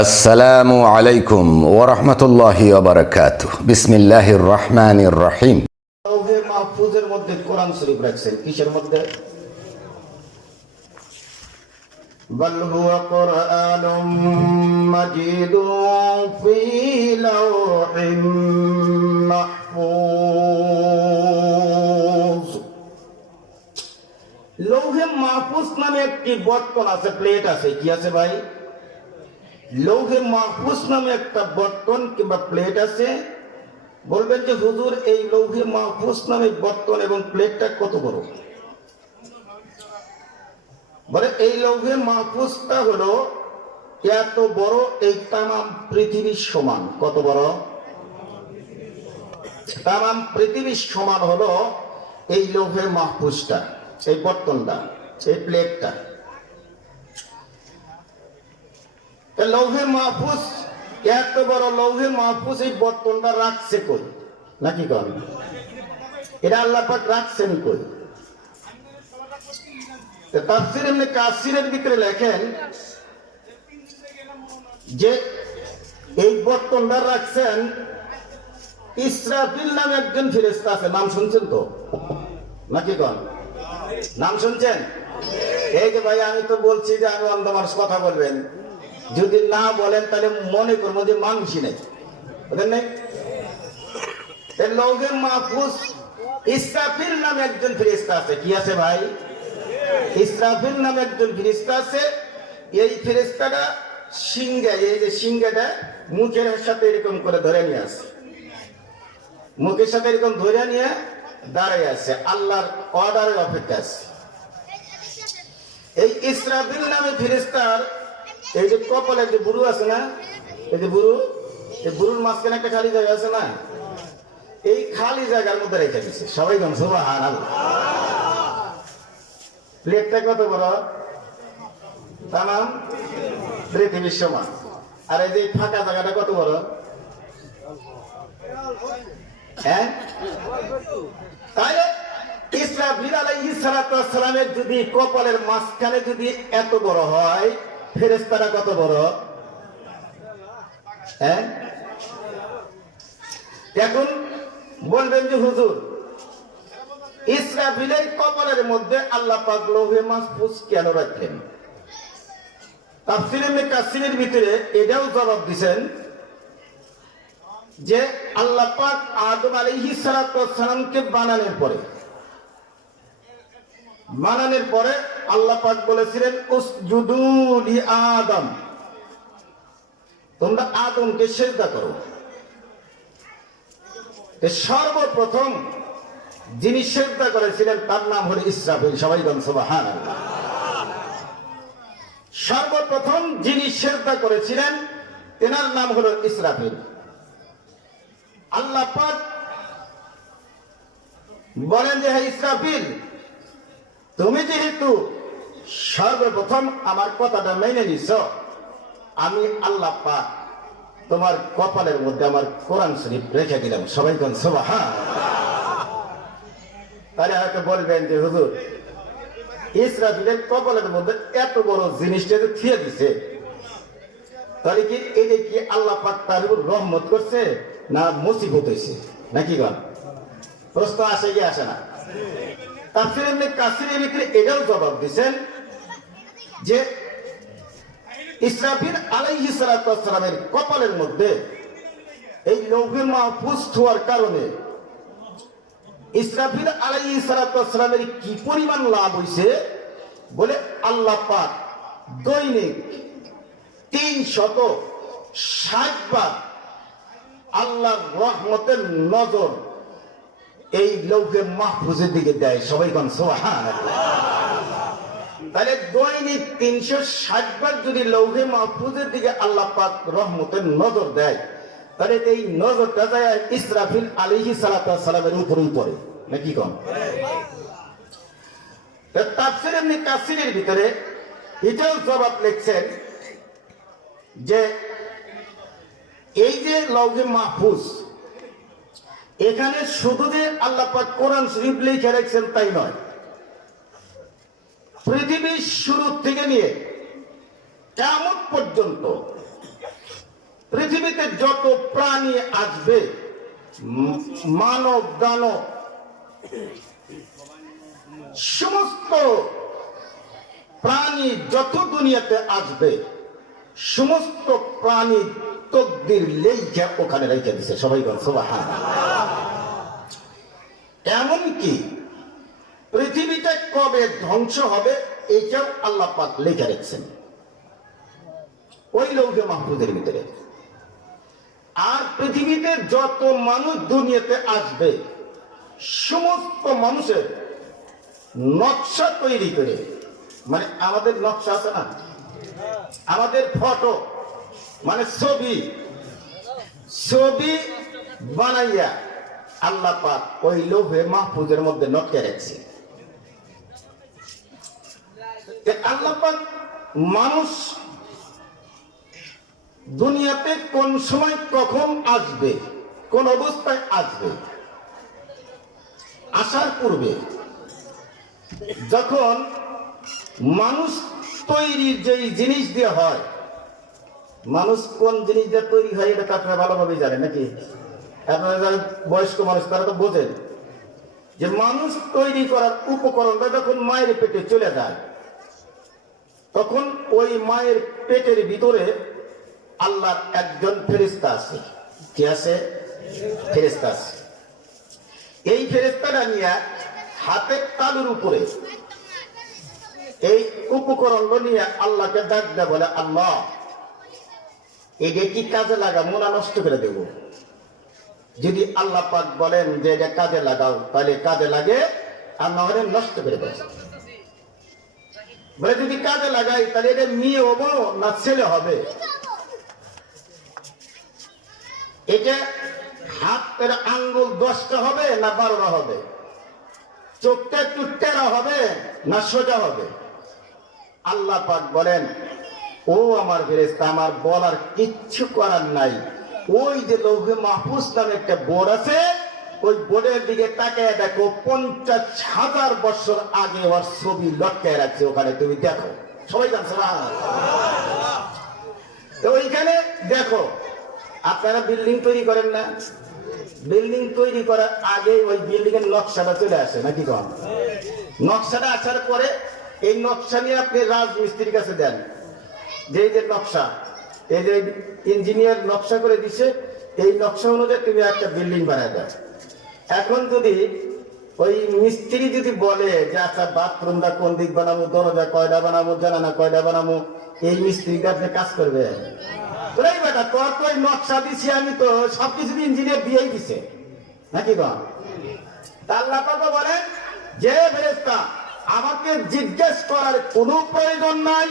আসসালামু আলাইকুম ওয়া রাহমাতুল্লাহি ওয়া বারাকাতুহু। বিসমিল্লাহির রহমানির রহিম। লৌহে মাহফুজের মধ্যে কোরআন শরীফ রাখছেন, কিসের মধ্যে? বাল হুয়া কুরআনুম মাজিদুন ফি লাওহিম মাহফুজ। লৌহে মাহফুজ নামে একটি বর্তন আছে, প্লেট আছে। কি আছে ভাই? লৌহে মাহফুজ নামে একটা বর্তন কিংবা প্লেট আছে। বলবেন যে হুজুর, এই লৌহে মাহফুজ নামে বর্তন এবং প্লেটটা কত বড়? বলে এই লৌহে মাহফুজটা হলো এত বড়, এই তামাম পৃথিবীর সমান। কত বড়? তামাম পৃথিবীর সমান হলো এই লৌহে মাহফুজটা, এই বর্তনটা, এই প্লেটটা। লৌহে মাহফুজ এত বড় লৌহে মাহফুজ এই বর্তনটা রাখছে কই? নাকি কন এটা আল্লাহ পাক রাখছেন কই? তাফসীর ইবনে কাসিরের ভিতরে লেখেন যে এই বর্তনটা রাখছেন ইসরাফিল নামে একজন ফেরেশতা আছে। নাম শুনছেন তো? নাকি কন নাম শুনছেন? এই যে ভাই, আমি তো বলছি যে আমি অন্ধ মানুষ, কথা বলবেন। যদি না বলেন তাহলে মনে করবো যে মানুষই নেই, বুঝলেন নাই? লৌহে মাহফুজ ইসরাফিল নামে একজন ফেরেশতা আছে। কি আছে ভাই? ইসরাফিল নামে একজন ফেরেশতা আছে। এই ফেরেশতাটা সিংহা, এই যে সিংহাটা মুখের সাথে এরকম করে ধরে নিয়ে আছে, মুখের সাথে এরকম ধরে নিয়ে দাঁড়ায় আছে, আল্লাহর অর্ডারের অপেক্ষা আছে। এই ইসরাফিল নামে ফেরেশতার এই যে কপালে যে বুরু আছে না, এই যে বুরু, এই বুরুর মাঝখানে একটা খালি জায়গা আছে না, এই খালি জায়গার মধ্যে রেখে দিচ্ছে। সবাই গান সুবহানাল্লাহ। প্লেটটা কত বড়? তামাম পৃথিবীর সমান। আর এই যে ফাঁকা জায়গাটা কত বড়? হ্যাঁ, তাহলে ইসরাফিল আলাইহিস সালাতু ওয়াস সালামের যদি কপালের মাঝখানে যদি এত বড় হয়, ফেরেশতারা কত বড়? হ্যাঁ, এখন বলবেন যে হুজুর, ইসরাফিলের কপালের মধ্যে আল্লাহ পাক লৌহে মাহফুজ কেন রাখলেন? তাফসীর ইবনে কাসিরের ভিতরে এটাও জবাব দিবেন যে আল্লাহ পাক আদম আলাইহিস সালাতু ওয়াস সালামকে বানানোর পরে আল্লাহ পাক বলেছিলেন উসজুদু লি আদম, তোমরা আদমকে সিজদা করো। সর্বপ্রথম যিনি সিজদা করেছিলেন তার নাম হলো ইসরাফিল। সবাই বলেন সুবহানাল্লাহ। সর্বপ্রথম যিনি সিজদা করেছিলেন তেনার নাম হলো ইসরাফিল। আল্লাহ পাক বলেন যে হে ইসরাফিল, তুমি যেহেতু সর্বপ্রথম আমার কথাটা মেনে নিছ, আমি আল্লাহ পাক তোমার কপালের মধ্যে আমার কোরআন শরীফ রেখে দিলাম। সবাই কোন সুবহানাল্লাহ। তাহলে হয়তো বলবেন যে হুজুর, ইসরাফিলের কপালের মধ্যে এত বড় জিনিসটা যে থিয়ে দিছে, তাহলে কি এটা কি আল্লাহ পাক তার উপর রহমত করছে না মুসিবত হয়েছে? নাকি গান প্রশ্ন আসে কি আসে না? তাফসীর ইবনে কাসিরের ভিতরে এটাও জবাব দিবেন যে ইসরাফিল আলাইহিস সালাতু ওয়াস সালামের কপালের মধ্যে এই লৌহে মাহফুজ হওয়ার কারণে ইসরাফিল আলাইহিস সালাতু ওয়াস সালামের কি পরিমাণ লাভ হইছে, বলে আল্লাহ পাক দৈনিক 360 বার আল্লাহর রহমতের নজর এই লৌহে মাহফুজের দিকে দেয়। সবাই কোন সুবহানাল্লাহ। তাহলে দৈনিক 360 বার যদি লৌহে মাহফুজের দিকে আল্লাহ পাক রহমতের নজর দেয়, তাহলে এই নজরটা যায় ইসরাফিল আলাইহিস সালাতু ওয়াস সালামের উপরেই পড়ে। নাকি কোন? তাফসীর ইবনে কাসিরের ভিতরে এটাও জবাব লিখছেন যে এই যে লৌহে মাহফুজ, এখানে শুধু যে আল্লাহ পাক কোরআন শরীফ লিখে রাখছেন তাই নয়, পৃথিবীর শুরু থেকে নিয়ে কিয়ামত পর্যন্ত পৃথিবীতে যত প্রাণী আসবে, মানব দানব সমস্ত প্রাণী যত দুনিয়াতে আসবে, সমস্ত প্রাণী তকদির লেখা ওখানে রেখে দিছে। সবাই বল সুবহানাল্লাহ। এমনকি পৃথিবীটা কবে ধ্বংস হবে এটাও আল্লাহ পাক লিখে রেখেছেন ওই লৌহে মাহফুজের ভিতরে। আর পৃথিবীতে যত মানুষ দুনিয়াতে আসবে, সমস্ত মানুষের নকশা তৈরি করে, মানে আমাদের নকশা আছে না, আমাদের ফটো মানে ছবি বানাইয়া আল্লাহ পাক ওই লৌহে মাহফুজের মধ্যে নটকে রাখছে। আল্লাহ পাক মানুষ দুনিয়াতে কোন সময় কখন আসবে, কোন অবস্থায় আসবে, আসার পূর্বে যখন মানুষ তৈরির যেই জিনিস দিয়ে হয়, মানুষ কোন জিনিস দিয়ে তৈরি হয় এটা আপনারা ভালোভাবে জানেন নাকি? আপনারা যারা বয়স্ক মানুষ তারা তো বোঝেন যে মানুষ তৈরি করার উপকরণটা যখন মায়ের পেটে চলে যায়, তখন ওই মায়ের পেটের ভিতরে আল্লাহর একজন ফেরেশতা আছে। কি আছে? ফেরেশতা আছে। এই ফেরেশতাটা নিয়ে হাতের তালুর উপরে এই উপকরণগুলো নিয়ে আল্লাহকে ডাক দেয়, বলে আল্লাহ এটা কি কাজে লাগাবো না নষ্ট করে দেব? যদি আল্লাহ পাক বলেন যে এটা কাজে লাগাও, তাহলে কাজে লাগে, আর না হলে নষ্ট করে দেয়। বলে যদি কাজে লাগাই তাহলে এটা মেয়ে হবো না ছেলে হবে? এটা হাতের আঙ্গুল 10টা হবে না 12টা হবে? চোখটা একটু টেরা হবে না সোজা হবে? আল্লাহ পাক বলেন, ও আমার ফেরেশতা, আমার বলার কিচ্ছু করার নাই। ওই যে লৌহে মাহফুজ নামে একটা বোর্ড আছে, ওই বোর্ডের দিকে তাকায় দেখো, 50,000 বছর আগে ওর ছবি লটকায় রাখছে, ওখানে তুমি দেখো। সবাই জানছে না? তো ওইখানে দেখো। আপনারা বিল্ডিং তৈরি করেন না? বিল্ডিং তৈরি করার আগে ওই বিল্ডিং এর নকশাটা চলে আসে নাকি? কম নকশাটা আসার পরে এই নকশা নিয়ে আপনি রাজমিস্ত্রির কাছে দেন, যে যে নকশা, এই যে ইঞ্জিনিয়ার নকশা করে দিছে, এই নকশা অনুযায়ী তুমি একটা বিল্ডিং বানায় দাও। এখন যদি ওই মিস্ত্রি যদি বলে যে আচ্ছা বাথরুমটা কোন দিক বানাবো, দরজা কয়টা বানাবো, জানালা কয়টা বানাবো, এই মিস্ত্রিকে আপনি কাজ করবে? বেটা তোর তো ওই নকশা দিছি আমি, তো সবকিছু ইঞ্জিনিয়ার দিয়েই দিছে নাকি? আল্লাহ পাক বলেন যে ফেরেশতা, আমাকে জিজ্ঞেস করার কোনো প্রয়োজন নাই।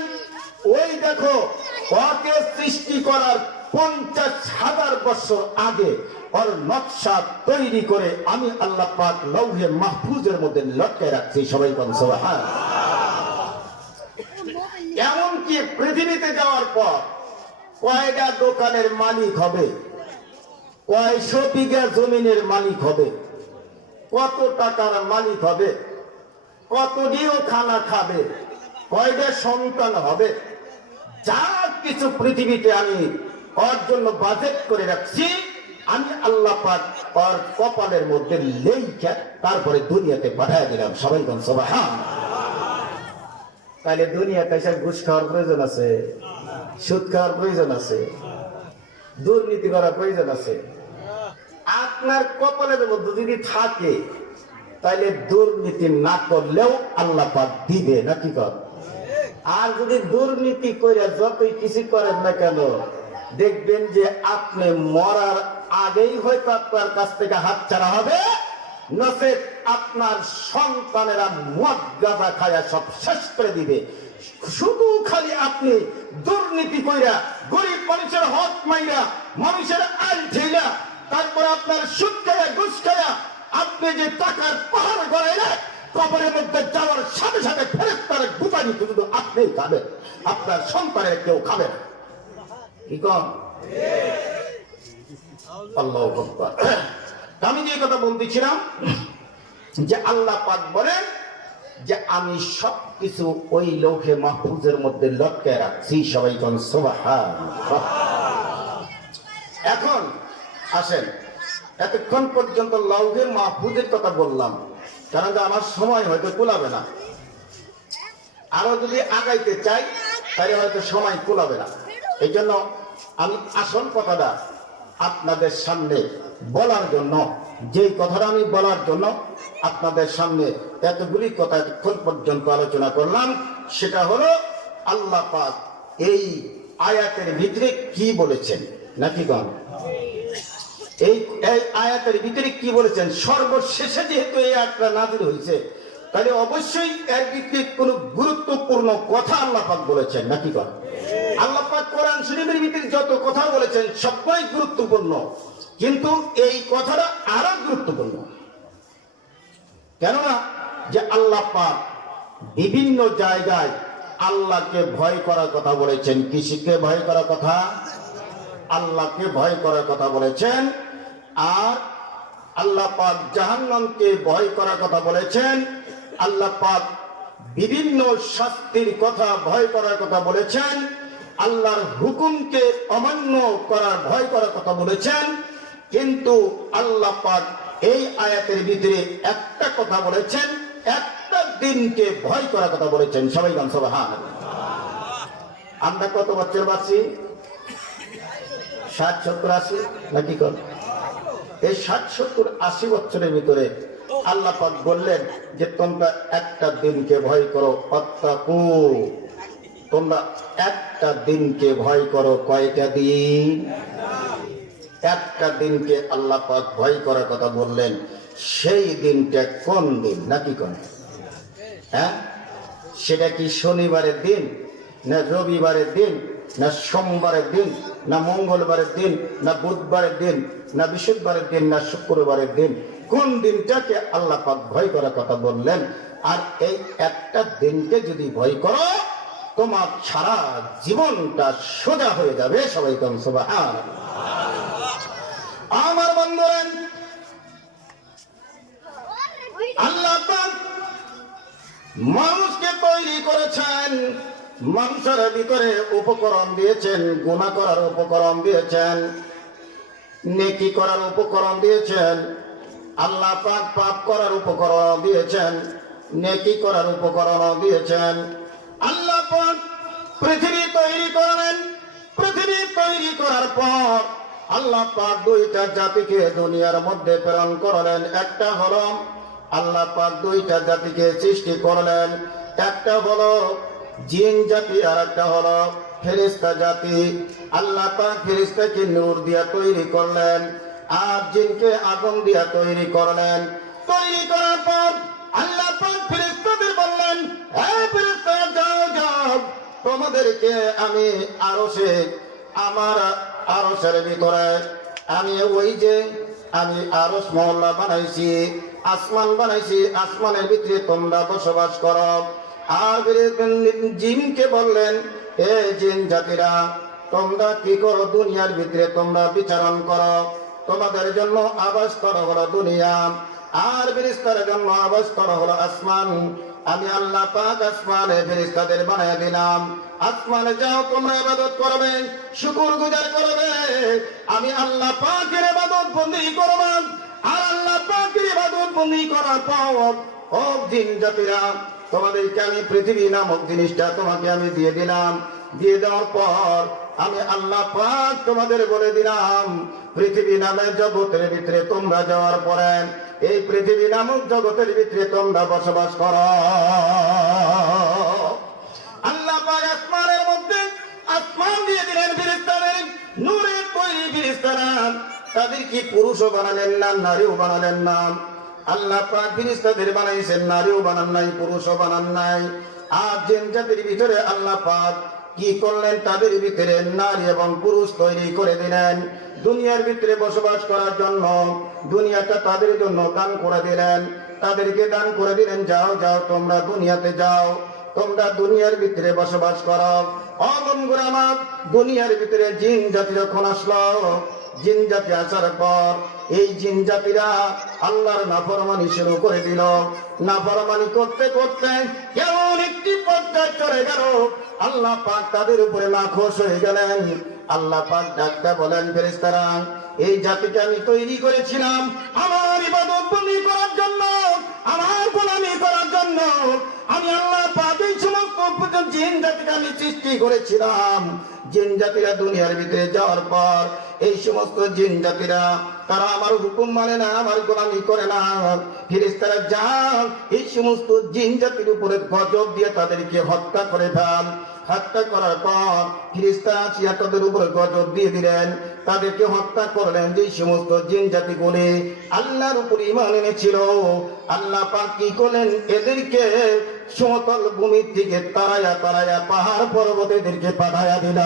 ওই দেখো, ওকে সৃষ্টি করার 50,000 বছর আগে ওর নকশা তৈরি করে আমি আল্লাহ পাক লৌহে মাহফুজের মধ্যে লটকে রাখছি। সবাই বলেন সুবহানাল্লাহ। এমনকি পৃথিবীতে যাওয়ার পর কয়টা দোকানের মালিক হবে, কয়শো বিঘা জমিনের মালিক হবে, কত টাকার মালিক হবে, কতটিও খানা খাবে, কয়টা সন্তান হবে, যা কিছু পৃথিবীতে আমি ওর জন্য বাজেট করে রাখছি, আমি আল্লাহ পাক ওর কপালের মধ্যে লেখা তারপরে দুনিয়াতে পাঠিয়ে দিলাম। সবাই বলেন সুবহানাল্লাহ। তাহলে দুনিয়াতে এসে ঘুষ খাওয়ার প্রয়োজন আছে, সুদ খাওয়ার প্রয়োজন আছে, দুর্নীতি করার প্রয়োজন আছে? আপনার কপালের মধ্যে যদি থাকে তাহলে দুর্নীতি না করলেও আল্লাহ পাক দিবে নাকি? কর। আর যদি দুর্নীতি করে যতই কিছু করেন না কেন, দেখবেন যে আপনি মরার আগেই হয়তো আপনার কাছ থেকে হাত ছাড়া হবে, নচেত আপনার সন্তানেরা মদ গাঁজা খায়া সব শেষ করে দিবে। শুধু খালি আপনি দুর্নীতি কইরা, গরিব মানুষের হক মাইরা, মানুষের আয় ঠেলা, তারপর আপনার সুদ খায়া ঘুষ খায়া আপনি যে টাকার পাহাড় গড়াইলেন, কবরের মধ্যে যাওয়ার সাথে সাথে ফেরেশতারা গুতানি শুধু আপনিই খাবেন, আপনার সন্তানের কেউ খাবে না। কি কম? আল্লাহু আকবার। আমি যে কথা বলতেছিলাম যে আল্লাহ পাক বলেন যে আমি সবকিছু ওই লৌহে মাহফুজের মধ্যে লটকে রাখছি। সবাই কোন সুবহানাল্লাহ। আসেন, এতক্ষণ পর্যন্ত লৌহে মাহফুজের কথা বললাম, কারণ আমার সময় হয়তো কুলাবে না। আরো যদি আগাইতে চাই তাহলে হয়তো সময় কুলাবে না। এই জন্য আমি আসল কথাটা আপনাদের সামনে বলার জন্য, যেই কথাটা আমি বলার জন্য আপনাদের সামনে এতগুলি কথা এতক্ষণ পর্যন্ত আলোচনা করলাম, সেটা হলো আল্লাহ পাক এই আয়াতের ভিতরে কি বলেছেন, নাকি কম এই আয়াতের ভিতরে কি বলেছেন। সর্বশেষে যেহেতু এই আয়াতটা নাযিল হয়েছে, তাহলে অবশ্যই এর ভিতরে কোনো গুরুত্বপূর্ণ কথা আল্লাহ পাক বলেছেন, নাকি কম। আল্লাহ পাক কোরআন শরীফের ভিতরে যত কথা বলেছেন সবটাই গুরুত্বপূর্ণ, কিন্তু এই কথাটা আরো গুরুত্বপূর্ণ। কেননা যে আল্লাহ পাক বিভিন্ন জায়গায় আল্লাহকে ভয় করার কথা বলেছেন। কৃষিকে ভয় করার কথা, আল্লাহকে ভয় করার কথা বলেছেন। আর আল্লাহ পাক জাহান্নামকে ভয় করার কথা বলেছেন। আল্লাহ পাক বিভিন্ন শাস্তির কথা ভয় করার কথা বলেছেন। আল্লাহর হুকুমকে অমান্য করার ভয় করার কথা বলেছেন। কিন্তু আল্লাহ পাক এই আয়াতের ভিতরে একটা কথা বলেছেন, একটা দিনকে ভয় করার কথা বলেছেন। সবাই গান সুবহানাল্লাহ। আমরা কত বছর বাঁচি? 60, 70, 80 নাকি কম? এই 60, 70, 80 বছরের ভিতরে আল্লাহ পাক বললেন যে তোমরা একটা দিনকে ভয় করো। অত্তাকু, তোমরা একটা দিনকে ভয় করো। কয়টা দিন? একটা দিনকে আল্লাহ পাক ভয় করার কথা বললেন। সেই দিনটা কোন দিন, নাকি কোন? হ্যাঁ, সেটা কি শনিবারের দিন, না রবিবারের দিন, না সোমবারের দিন, না মঙ্গলবারের দিন, না বুধবারের দিন, না বৃহস্পতিবারের দিন, না শুক্রবারের দিন? কোন দিনটাকে আল্লাহ পাক ভয় করার কথা বললেন? আর এই একটা দিনকে যদি ভয় করো, তোমার সারা জীবনটা সোজা হয়ে যাবে। সবাই কম সুবহানাল্লাহ। আমার বন্ধুরা, আল্লাহ পাক মানুষকে তৈরি করেছেন, মানুষের ভিতরে উপকরণ দিয়েছেন, গুনাহ করার উপকরণ দিয়েছেন, নেকি করার উপকরণ দিয়েছেন। আল্লাহ পাক পাপ করার উপকরণ দিয়েছেন, নেকি করার উপকরণ দিয়েছেন। আল্লাহ পাক পৃথিবী তৈরি করলেন। পৃথিবী তৈরি করার পর আল্লাহ পাক দুইটা জাতিকে দুনিয়ার মধ্যে প্রেরণ করলেন। একটা হলো আল্লাহ পাক দুইটা জাতিকে সৃষ্টি করলেন। একটা হলো জিন জাতি, আর একটা হলো ফেরেশতা জাতি। আল্লাহ পাক ফেরেশতাকে নূর দিয়া তৈরি করলেন, আর জিনকে আগুন দিয়া তৈরি করলেন। তৈরি করার পর আল্লাহ পাক ফেরেশতাদের বললেন, হে ফেরেশতা, যাও যাও, তোমাদেরকে আমি আরশে, আমার আরশের ভিতরে আমি ওই যে আমি আরশ মহল্লা বানাইছি, আসমান বানাইছি, আসমানের ভিতরে তোমরা বসবাস করো। আর জিনকে বললেন, হে জিন জাতিরা, তোমরা কি করো? দুনিয়ার ভিতরে তোমরা বিচরণ করো। তোমাদের জন্য আবাসস্থল হলো দুনিয়া, আর ফেরেশতার জন্য আবাসস্থল হলো আসমান। আমি আল্লাহ পাক আসমানে ফেরেশতাদের বানিয়ে দিলাম। আসমানে যাও, তোমরা ইবাদত করবে, শুকরগুজার করবে। আমি আল্লাহ পাকের ইবাদত বন্দী করব। আর আল্লাহ পাকের ইবাদত বন্দী করার পর, ও জিন জাতিরা, তোমাদেরকে আমি পৃথিবী নামক জিনিসটা তোমাকে আমি দিয়ে দিলাম। দিয়ে দেওয়ার পর আমি আল্লাহ পাক তোমাদের বলে দিলাম, পৃথিবী নামের জগতের ভিতরে তোমরা যাওয়ার পরে এই পৃথিবী নামক জগতের ভিতরে তোমরা বসবাস করো। আল্লাহ পাক আসমানের মধ্যে আসমান দিয়ে দিলেন ফেরেশতাদের, নূরের তৈরি ফেরেশতারা। তাদের কি পুরুষও বানালেন না, নারীও বানালেন না। আল্লাহ পাক ফেরেশতাদের বানাইছেন, নারীও বানান নাই, পুরুষও বানান নাই। আর জিন জাতির ভিতরে আল্লাহ পাক কি করলেন? তাদের ভিতরে নারী এবং পুরুষ তৈরি করে দিলেন দুনিয়ার ভিতরে বসবাস করার জন্য। দুনিয়াটা তাদের জন্য দান করে দিলেন। তাদেরকে দান করে দিলেন, যাও যাও, তোমরা দুনিয়াতে যাও, তোমরা দুনিয়ার ভিতরে বসবাস করো। বন্ধুরা আমার, দুনিয়ার ভিতরে জিন জাতি যখন আসলো, জিন জাতি আসার পর এই জিন জাতিরা আল্লাহর নাফরমানি শুরু করে দিল। নাফরমানি করতে করতে কেমন একটি পর্যায়ে চলে গেল, আল্লাহ পাক তাদের উপরে নাখোশ হয়ে গেলেন। আল্লাহ পাক ডাকটা বলেন, ফেরেশতারা এই জাতিকে আমি তৈরি করেছিলাম আমার ইবাদত বন্দি করার জন্য, আমার গোলামি করার জন্য। আমি আল্লাহ পাক এই সমস্ত জিন জাতিকে আমি সৃষ্টি করেছিলাম। জিন জাতিরা দুনিয়ার ভিতরে যাওয়ার পর এই সমস্ত জিন জাতিরা তারা আমার হুকুম মানে না, আমার গোলামি করে না। ফেরেশতারা যান এই সমস্ত জিন জাতির উপরে গজব দিয়ে তাদেরকে হত্যা করে ফেল। হত্যা করার পর ফেরেশতারা আসিয়া তাদের উপরে গজব দিয়ে দিলেন, তাদেরকে হত্যা করলেন। যে সমস্ত জিন জাতিগুলি আল্লাহর উপর ঈমান এনেছিল, আল্লাহ পাক কি করলেন, এদেরকে সমতল ভূমির থেকে তাড়ায়া তাড়ায়া পাহাড় পর্বত এদেরকে পাঠাইয়া দিল।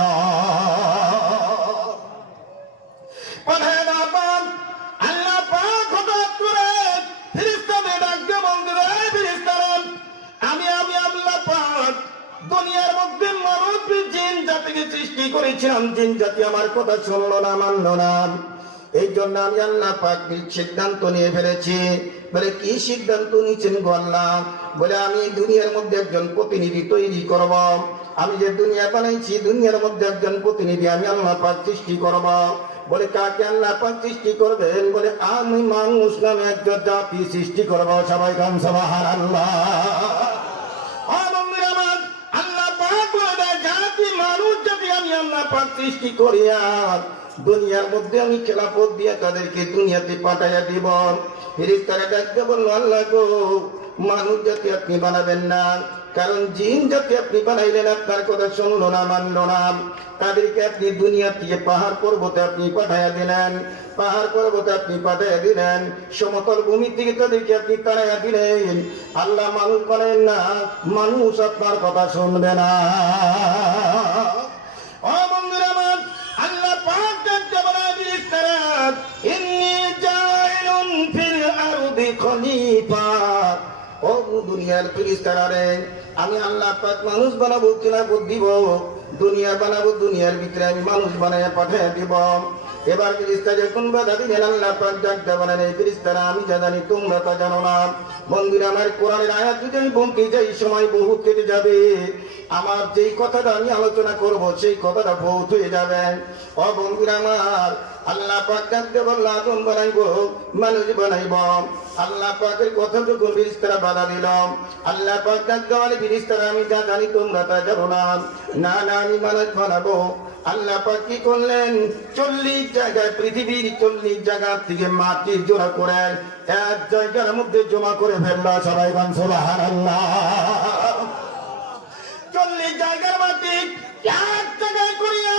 আল্লাহ পাক হঠাৎ করে ফেরেশতাদের ডাকতে বললেন, এই ফেরেশতারা, আমি আল্লাহ পাক দুনিয়ার মধ্যে মানব জিন জাতিকে সৃষ্টি করেছিলাম। জিন জাতি আমার কথা শুনলো না, মানলো না। এই জন্য আমি আল্লাহ পাক সিদ্ধান্ত নিয়ে ফেলেছি। বলে কি সিদ্ধান্ত নিয়েছেন গো আল্লাহ? বলে আমি দুনিয়ার মধ্যে একজন প্রতিনিধি তৈরি করব। আমি যে দুনিয়া বানাইছি দুনিয়ার মধ্যে একজন প্রতিনিধি আমি আল্লাহ পাক সৃষ্টি করব। বলে কাকে আল্লাহ পাক সৃষ্টি করবেন? বলে আমি মানুষ নামে একজন জাতি সৃষ্টি করব। সবাই গান সুবহানাল্লাহ। আল্লাহ পাক বলে জাতি মানুষ জাতি আমি আল্লাহ পাক সৃষ্টি করিয়া দুনিয়ার মধ্যে আমি খেলাফত দিয়ে তাদেরকে দুনিয়াতে পাঠাইয়া দিব। ফেরেশতারা ডাকতে বলল, আল্লাহ গো, মানুষ জাতি আপনি বানাবেন না, কারণ জিন জাতি আপনি বানাইলেন, আপনার কথা শুনলো না, মানলো না। তাদেরকে আপনি দুনিয়া থেকে পাহাড় পর্বতে আপনি পাঠাইয়া দিলেন, পাহাড় পর্বতে আপনি পাঠাইয়া দিলেন, সমতল ভূমি থেকে তাদেরকে আপনি তাড়াইয়া দিলেন। আল্লাহ মানুষ বানাইলেন না, মানুষ আপনার কথা শুনবে না। ও বন্ধুরা আমার, আল্লাহ পাক ডাকতে বলেন, ফেরেশতারা, ইন্নী জাইলুন ফিল আরদি খলিফা। ও দুনিয়ার ফেরেশতারা রে, আমি আল্লাহ পাক মানুষ বানাবো, খেলাফত দিব, দুনিয়া বানাবো, দুনিয়ার ভিতরে আমি মানুষ বানাইয়া পাঠিয়ে দিব। এবার ফেরেশতারা যখন বাধা দিলেন, আল্লাহ পাক ডাকতে বলেন, এই ফেরেশতারা, আমি যা জানি তোমরা তা জানো না। বন্ধুরা আমার, কোরআনের আয়াত যদি আমি বলতে যাই সময় বহুত কেটে যাবে। আমার যেই কথাটা আমি আলোচনা করব সেই কথাটা বহুত হয়ে যাবে। ও বন্ধুরা আমার, আল্লাহ পাক ডাকতে বলল, আদম বানাইব, মানুষ বানাইব। আল্লাহ পাকের কথা যখন ফেরেশতারা বাধা দিল, আল্লাহ পাক ডাকতে বলে, ফেরেশতারা, আমি যা জানি তোমরা তা জানো না। না না, আমি মানুষ বানাবো। আল্লাহ পাক কি করলেন, 40 জায়গায়, পৃথিবীর 40 জায়গা থেকে মাটির জোড়া করে এক জায়গার মধ্যে জমা করে ফেলল। সবাই গান সুবহানাল্লাহ। 40 জায়গার মাটি এক জায়গায় করিয়া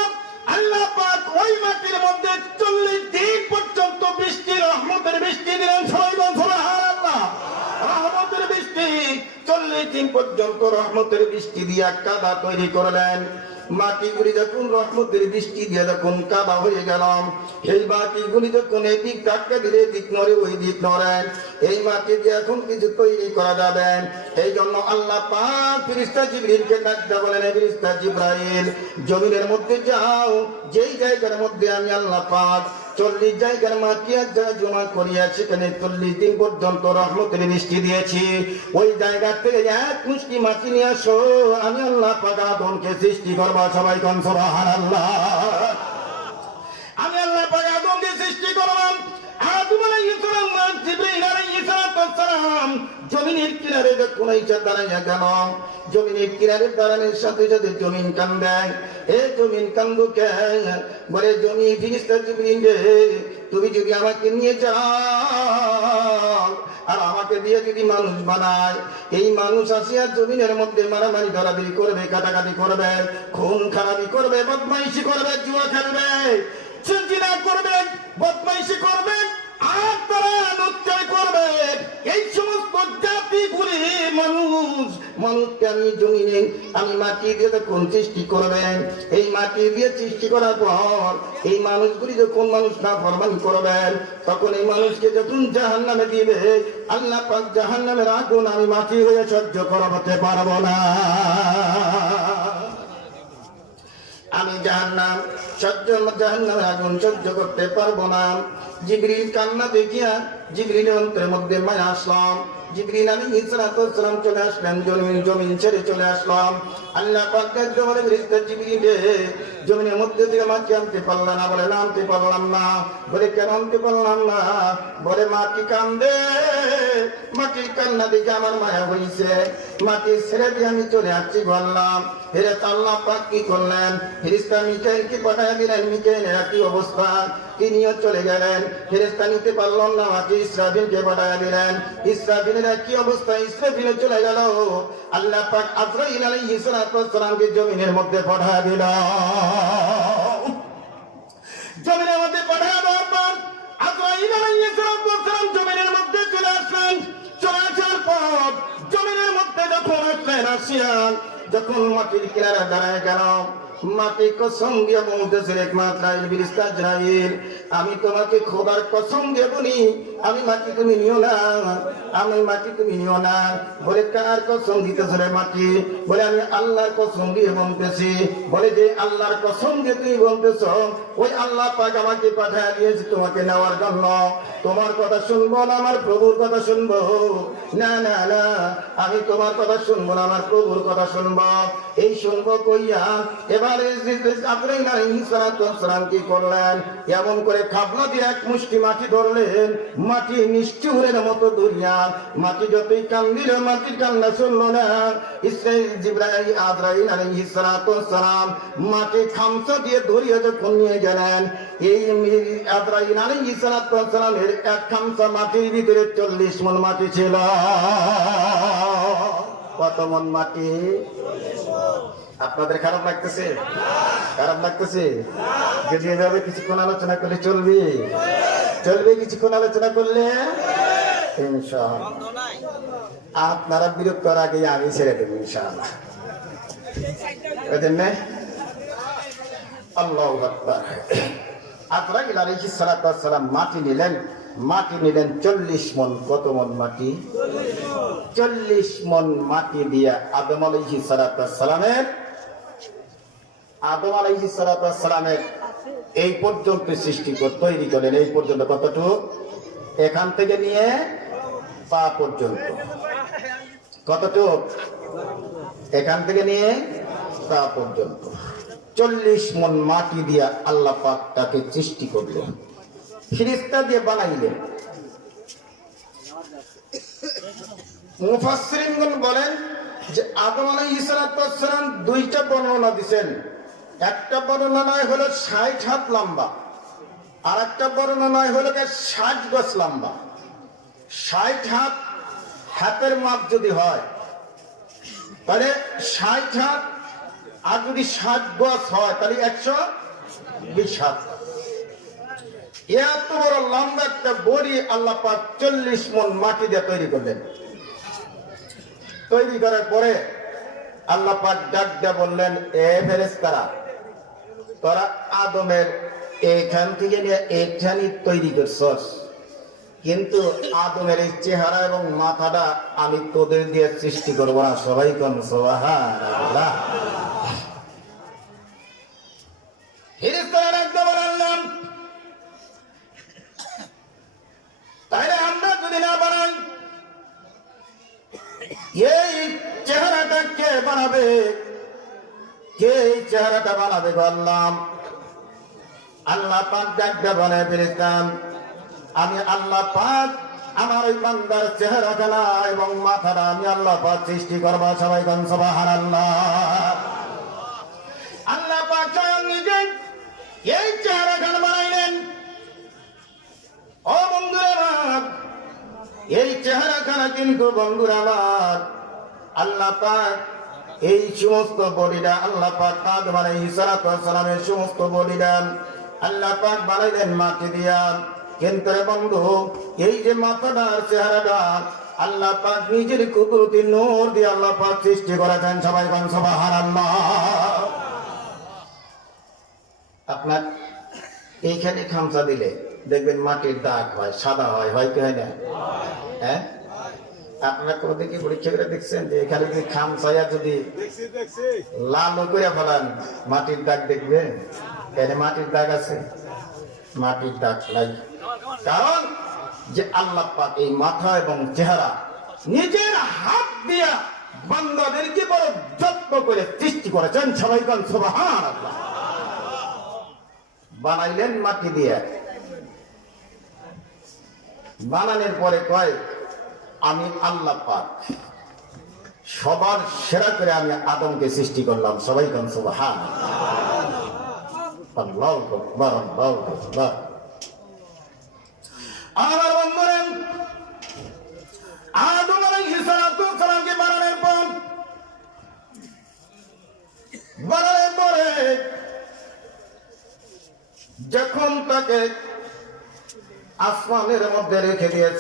আল্লাহ পাক ওই মাটির মধ্যে 40 দিন পর্যন্ত বৃষ্টি, রহমতের বৃষ্টি দিলেন। সবাই গান সুবহানাল্লাহ। রহমতের বৃষ্টি, 40 দিন পর্যন্ত রহমতের বৃষ্টি দিয়া কাদা তৈরি করলেন। মাটিগুলি যখন রহমতের বৃষ্টি দিয়ে যখন কাদা হয়ে গেল, এই মাটিগুলি যখন এদিক ধাক্কা দিলে এদিক নড়ে, ওই দিক নড়ে, এই মাটি দিয়ে এখন কিছু তৈরি করা যাবে। এই জন্য আল্লাহ পাক ফেরেশতা জিবরিলকে ডাকতে বলেন, ফেরেশতা জিবরাইল, জমিনের মধ্যে যাও, যেই জায়গার মধ্যে আমি আল্লাহ পাক 40 জায়গার মাটি এক জায়গায় জমা করিয়া সেখানে 40 দিন পর্যন্ত রহমতের বৃষ্টি দিয়েছি, ওই জায়গা থেকে এক মুষ্টি মাটি নিয়ে আসো, আমি আল্লাহ পাক আদমকে সৃষ্টি করব। সবাই কোন সুবহানাল্লাহ। আমি আল্লাহ পাক আদমকে সৃষ্টি করব। আদম আলাইহিস সালাম, জিবরিল আলাইহিস সালাম জমিনের কিনারে যখন আইসা দাঁড়াইয়া গেল, জমিনের কিনারে দাঁড়ানোর সাথে সাথে জমিন কান্দে। এ জমিন কান্দো কে? বলে, জমি ফেরেশতা জিবরিল রে, তুমি যদি আমাকে নিয়ে যাও আর আমাকে দিয়ে যদি মানুষ বানায়, এই মানুষ আসিয়া জমিনের মধ্যে মারামারি ধরাধরি করবে, কাটাকাটি করবে, খুন খারাপি করবে, বদমাইশি করবে, জুয়া খেলবে, জিনা করবে, বদমাইশি করবে, আর তারা নৃত্য করবে। এই সমস্ত জাতিগুলি মানুষকে আমি জমিনে আমি মাটি দিয়ে যখন সৃষ্টি করবেন, এই মাটি দিয়ে সৃষ্টি করার পর এই মানুষগুলি যখন মানুষ নাফরমানি করবেন, তখন এই মানুষকে যখন জাহান্নামে দিবে, আল্লাহ পাক জাহান্নামের আগুন আমি মাটি হয়ে সহ্য করতে পারবো না। আমি জাহান্নামের আগুন সহ্য করতে পারবো না। জিবরিল কান্না দেখিয়া জিবরিলের অন্তরের মধ্যে মায়া আসলাম। জিবরিল আলাইহিস সালাম চলে আসলেন, জমিন ছেড়ে চলে আসলাম। আল্লাহ পাক দেখতে বলে ফেরেশতা জিবরিল জমিনের মধ্যে থেকে মাটি আনতে পারলাম না, বলে নামতে পারলাম না। বলে কেন আনতে পারলাম না? বলে মাটি কান্দে, মাটির কান্না দেখে আমার মায়া হয়েছে, মাটি ছেড়ে দিয়ে আমি চলে আসছি বললাম। ফেরেশতা আল্লাহ পাক কি করলেন? ফেরেশতা মিকাইলকে পাঠিয়ে দিলেন। মিকাইলের কি অবস্থা, তিনিও চলে গেলেন। ফেরেশতা নিতে পারলাম না, মাটি ইসরাফিলকে পাঠিয়ে দিলেন। ইসরাফিলের কি অবস্থা, ইসরাফিল চলে গেল। আল্লাহ পাক আজরাইল আলাইহিস সালামকে জমিনের মধ্যে পাঠিয়ে দিল। জমিনের মধ্যে পাঠিয়ে দেওয়ার পর আজরাইল আলাইহিস সালাম জমিনের মধ্যে চলে আসলেন। চলে আসার পর জমিনের মধ্যে যখন আসলেন, যখন মাটির কিনারা দাঁড়ায় গেল, মাটি কসম দিয়ে বলতেছে, একমাত্র ফেরেশতা আজরাইল, আমি তোমাকে খোদার কসম দিয়ে বলি, আমি মাটি তুমি নিও না, আমি মাটি তুমি নিও না। বলে কার কসম দিতেছে রে মাটি? বলে আমি আল্লাহর কসম দিয়ে বলতেছি। বলে যে আল্লাহর কসম দিয়ে তুমি বলতেছ, ওই আল্লাহ পাক আমাকে পাঠিয়ে দিয়েছে তোমাকে নেওয়ার জন্য। তোমার কথা শুনবো না, আমার প্রভুর কথা শুনবো? না না না, আমি তোমার কথা শুনবো না, আমার প্রভুর কথা শুনবো। এই শুনবো কইয়া এবারে আজরাইল আলাইহিস সালাম কি করলেন? এমন করে খাবলা দিয়ে এক মুষ্টি মাটি ধরলেন। মাটি নিষ্ঠুরের মতো দুনিয়া, মাটি যতই কান্দিল মাটির কান্না শুনলো না। আজরাইল আলাইহিস সালাম মাটি খামচা দিয়ে ধরিয়ে যখন নিয়ে গেলেন, এই আজরাইল আলাইহিস সালামের এক খামচা মাটির ভিতরে 40 মণ মাটি ছিল। কত মণ মাটি? আপনাদের খারাপ লাগতেছে? খারাপ লাগতেছে? যদি এভাবে কিছুক্ষণ আলোচনা করলে চলবে? চলবে কিছুক্ষণ আলোচনা করলে? ইনশাআল্লাহ। আপনারা বিরক্তর আগে আমি ছেড়ে দেব ইনশাআল্লাহ। বুঝলেন? আল্লাহু আকবার। আজরাইল আলাইহিস সালাম মাটি নিলেন। মাটি নিলেন 40 মণ। কত মণ মাটি? 40 মণ মাটি দিয়া আদম আলাইহিস সালামের এই পর্যন্ত সৃষ্টি তৈরি করেন। এই পর্যন্ত কতটুকু? এখান থেকে নিয়ে পা পর্যন্ত। কতটুকু? এখান থেকে নিয়ে পা পর্যন্ত 40 মণ মাটি দিয়া আল্লাহ পাক তাকে সৃষ্টি করলেন, ফেরেশতা দিয়ে বানাইলেন। মুফাসসিরিনগণ বলেন যে আদম আলাইহিস সালাম 2টা বর্ণনা দিবেন। একটা বর্ণনায় হলো 60 হাত লম্বা, আর একটা বর্ণনায় হলো 60 গজ লম্বা। 60 হাত, হাতের মাপ যদি হয় তাহলে 60 হাত, আর যদি 60 গজ হয় তাহলে 120 হাত। এত বড় লম্বা একটা বড়ি আল্লাহ পাক 40 মণ মাটি দিয়ে তৈরি করলেন। তৈরি করার পরে আল্লাহ পাক ডাক দিয়ে বললেন, এ ফেরেশতারা, তোরা আদমের এইখান থেকে নিয়ে এইখানি তৈরি করছস, কিন্তু আদমের এই চেহারা এবং মাথাটা আমি তোদের দিয়ে সৃষ্টি করবো না। সবাই কোন সুবহানাল্লাহ। ফেরেশতারা ডাক দিয়ে বললেন, তাহলে আমরা যদি না বানাই, এই চেহারাটা কে বানাবে? কে এই চেহারাটা বানাবে? বললাম আল্লাহ পাক ডাক দিয়ে বলে, ফেরেশতা, আমি আল্লাহ পাক আমার ওই বান্দার চেহারাখানা এবং মাথাটা আমি আল্লাহ পাক সৃষ্টি করবো। সবাই কোন সুবহানাল্লাহ। আল্লাহ পাক নিজে এই চেহারাখানা বানাইলেন। ও বন্ধুরা আমার, এই চেহারাখানা কিন্তু বন্ধুরা আমার আল্লাহ পাক এই সমস্ত বডিটা আল্লাহ পাক আদম আলাইহিস সালামের সমস্ত বডিটা আল্লাহ পাক বানাইলেন মাটি দিয়া। কিন্তু বন্ধু, এই যে মাথাটার চেহারাটা আল্লাহ পাক নিজের কুদরতি নূর দিয়ে আল্লাহ পাক সৃষ্টি করেছেন। সবাই কোন সুবহানাল্লাহ। আপনার এইখানে খামচা দিলে দেখবেন মাটির দাগ হয়, সাদা হয়, হয় কি হয় না? হ্যাঁ, আপনারা কোনদিন কি পরীক্ষা করে দেখছেন যে এখানে যদি খামচাইয়া যদি লাল করে ফেলান মাটির দাগ দেখবেন? এখানে মাটির দাগ আছে? মাটির দাগ নাই। কারণ যে আল্লাহ পাক এই মাথা এবং চেহারা নিজের হাত দিয়া বান্দাদেরকে বড় যত্ন করে সৃষ্টি করেছেন। সবাই কোন সুবহানাল্লাহ। বানাইলেন মাটি দিয়ে, বানানোর পরে কয় আমি আল্লাহ পাক সবার সেরা করে আমি আদমকে সৃষ্টি করলাম। সবাই কোন সুবহানাল্লাহ। আল্লাহু আকবার, আল্লাহু আকবার। আমার বন্ধুরা, আদম আলাইহিস সালামকে বানানোর পরে যখন তাকে আসমানের মধ্যে রেখে দিয়েছে,